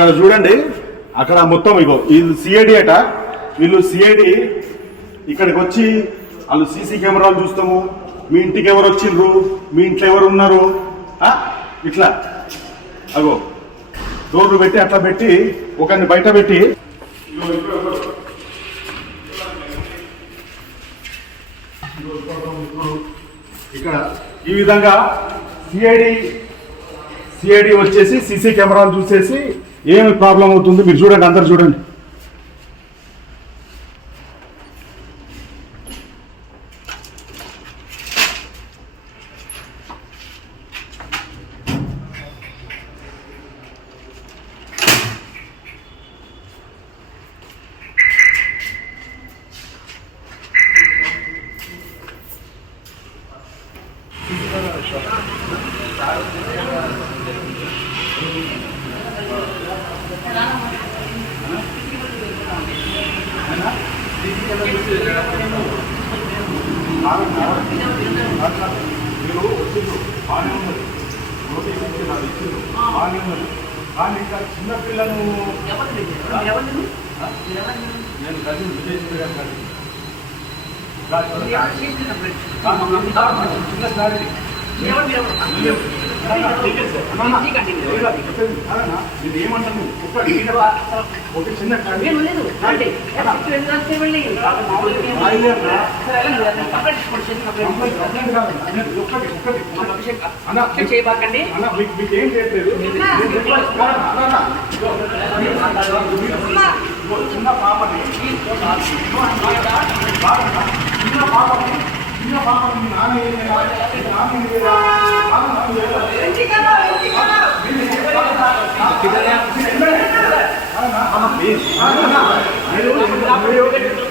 ఇక్కడ చూడండి అక్కడ మొత్తం ఇగో వీళ్ళు సిఐడి అట. వీళ్ళు సిఐడి ఇక్కడికి వచ్చి వాళ్ళు సీసీ కెమెరాలు చూస్తాము. మీ ఇంటికి ఎవరు వచ్చిండ్రు? మీ ఇంట్లో ఎవరు ఉన్నారు? ఇట్లా. అగో డోర్లు పెట్టి అట్లా పెట్టి ఒకరిని బయట పెట్టి. ఇక్కడ ఈ విధంగా సిఐడి సిఐడి వచ్చేసి సీసీ కెమెరాలు చూసేసి ఏమి ప్రాబ్లం అవుతుంది? మీరు చూడండి అందరు చూడండి. మీరు వచ్చిండ్రు బాగానే ఉన్నది నోటీస్ ఇచ్చి నాకు ఇచ్చిండ్రు బాగానే ఉన్నది కానీ ఇంకా చిన్న నేను గది విజయ్ గారు చిన్న సారీ ఏమంటాను ఒక చిన్న చేయబాకండి మీకు ఏం చేయట్లేదు చిన్న పాపని చిన్న పాపని చిన్న పాపని నాన్న నాన్న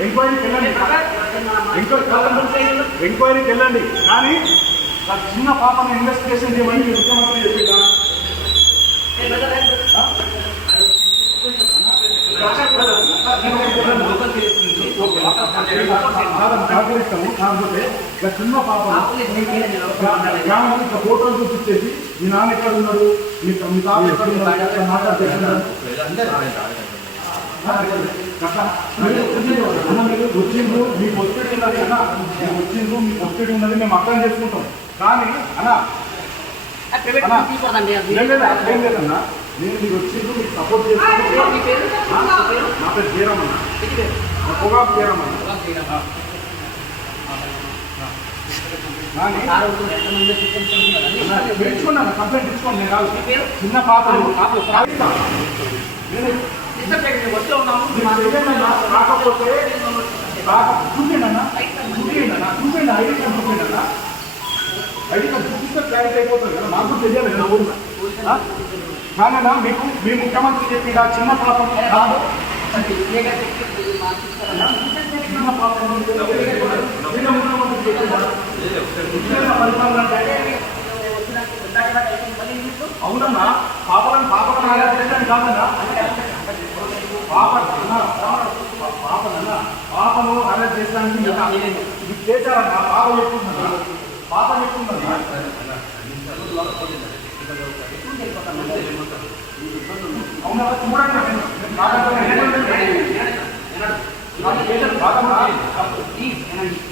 ఎంక్వైరీకి వెళ్ళండి ఎంక్వైరీకి వెళ్ళండి కానీ చిన్న పాపను ఇన్వెస్టిగేషన్ చేయమని మీరు ముఖ్యమంత్రి చెప్పిందా కాకపోతే ఇక చిన్న పాపను గ్రామం ఇక ఫోటోలు చూపించేసి మీ నాన్న ఎక్కడ ఉన్నాడు? మీ మీ తాత ఎక్కడ ఉన్నాడు? ఇట్లా మాట్లాడుతున్నారు మీరు వచ్చిండ్రు మీకు ఒత్తిడి ఉన్నది అన్న మీకు వచ్చిండ్రు మీకు ఒత్తిడి ఉన్నది మేము అర్థం చేసుకుంటాం. కానీ అన్న ఏం లేదన్నా నేను మీరు వచ్చిండ్రు మీకు సపోర్ట్ చేసుకుంటాను నా పేరు జయరామన్న. నా పొగాకు జయరామన్న. పెంచుకున్నాను కంప్లైంట్ ఇచ్చుకోండి నేను రాదు చిన్న పాపలు రాకపోతే రాక చూపిండి అన్న? చూపిండి ఐడి కార్డు చూపిండి అన్న? ఐడి కార్డు చూపిస్తే క్లారిటీ అయిపోతుంది కదా మాకు కూడా తెలియాలి కదా ఊరు కానన్నా మీకు మీ ముఖ్యమంత్రి చెప్పిన చిన్న పాపం కాదు. అవునమ్మా పాపలను పాపలను అలా కాదన్నా. పాప పాపనన్నా పాపను అరెస్ట్ చేసడానికి ఇది చేశారన్నా పాప చెప్తుందన్నా పాప చెప్తుందన్నా అవునా చూడండి నేను కాదంటే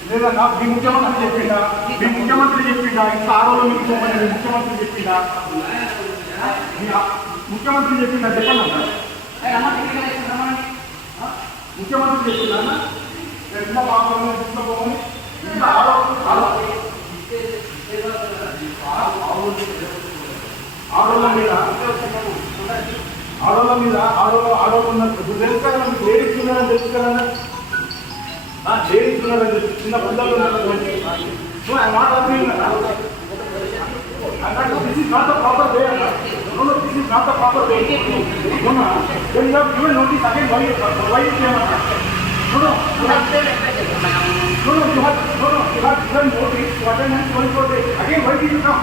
లేదన్నా మీ ముఖ్యమంత్రి చెప్పిండా? మీ ముఖ్యమంత్రి చెప్పిండా? ఇంత ఆరోగ్యం మీకు చెప్పండి మీ ముఖ్యమంత్రి చెప్పిండా? మీ ఆ- ముఖ్యమంత్రి చెప్పిండా? చెప్పండి అన్న ముఖ్యమంత్రి చెప్పిండా అన్న ఎట్లా పాపం తీసుకోపోమని ఇంత ఆరోగ్యం ఆడోళ్ళ మీద ఆడోళ్ళ మీద ఆడోళ్ళ ఆడోళ్ళు ఉన్నారు ఇప్పుడు తెలుసు కదా మీకు లేడీస్ ఉన్నారని తెలుసు కదా లేడీస్ ఉన్నారని తెలుసు చిన్న పిల్లలు ఉన్నారని so I not agreeing this is not the proper way no no this is not the proper way no no then you have given notice again why why is చేయమన్నా no no no no you have no no you have given notice to attend and 24 days again why did you come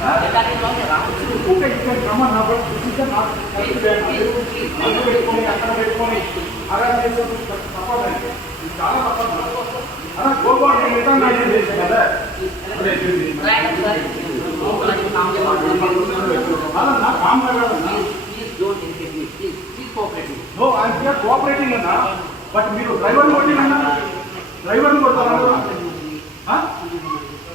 Okay ఇక్కడ క్రమం నా పెట్టుకొని అక్కడ పెట్టుకొని అలా తప్పదండి చాలా తప్పదు గోపాల్ కదా అలా calm no I'm here cooperating అన్నా బట్ మీరు డ్రైవర్ని కొట్టినన్నా డ్రైవర్ని కొట్టాలన్నా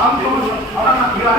다음 주에 하나, 이거 하나.